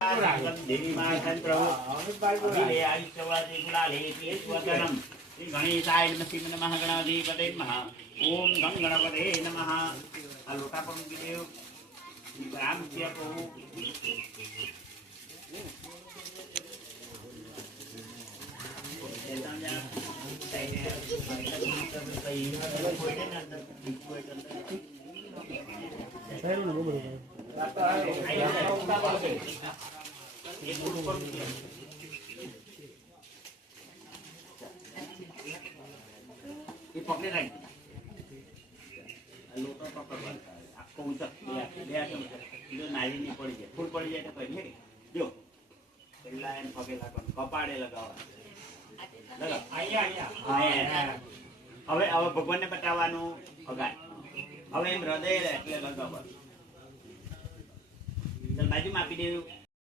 देवी माखन प्रभु अभिले आयुष्यवादी गुलाले स्वतनम श्री गणेशाय नमः गणाधिपते नमः ओम गं गणपते नमः आ लोटा पर मूकी देव राम से प्रभु ये पकड़े रहेंगे लोटो पकड़ आपको ऊंचा ले जो नाली नहीं पड़ी जाए फूल पड़ी जाए तो कहीं जो पहला एन पकेला कपाड़े लगावा लगा आया आया હવે હવે ભગવાનને બતાવવાનું અગાડ હવે એમ હૃદય એટલે લગાવવાનું બાજુમાં આપી દેવું